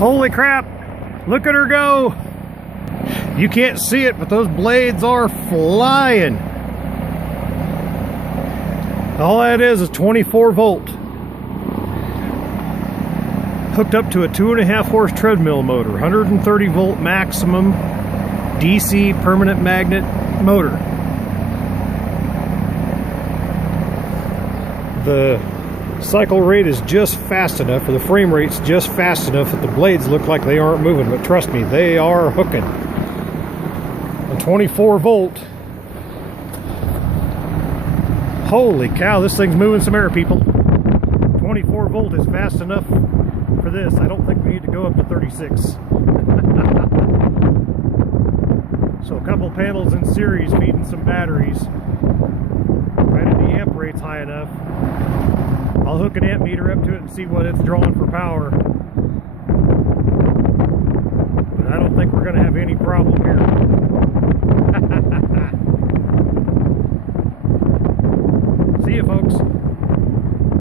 Holy crap! Look at her go! You can't see it, but those blades are flying. All that is 24 volt. Hooked up to a 2.5 horse treadmill motor, 130 volt maximum DC permanent magnet motor. The cycle rate is just fast enough, or the frame rate's just fast enough that the blades look like they aren't moving, but trust me, they are hooking. A 24 volt. Holy cow, this thing's moving some air, people. 24 volt is fast enough for this. I don't think we need to go up to 36. So a couple panels in series feeding some batteries. Provided the amp rate's high enough. I'll hook an amp meter up to it and see what it's drawing for power. But I don't think we're going to have any problem here. See you, folks.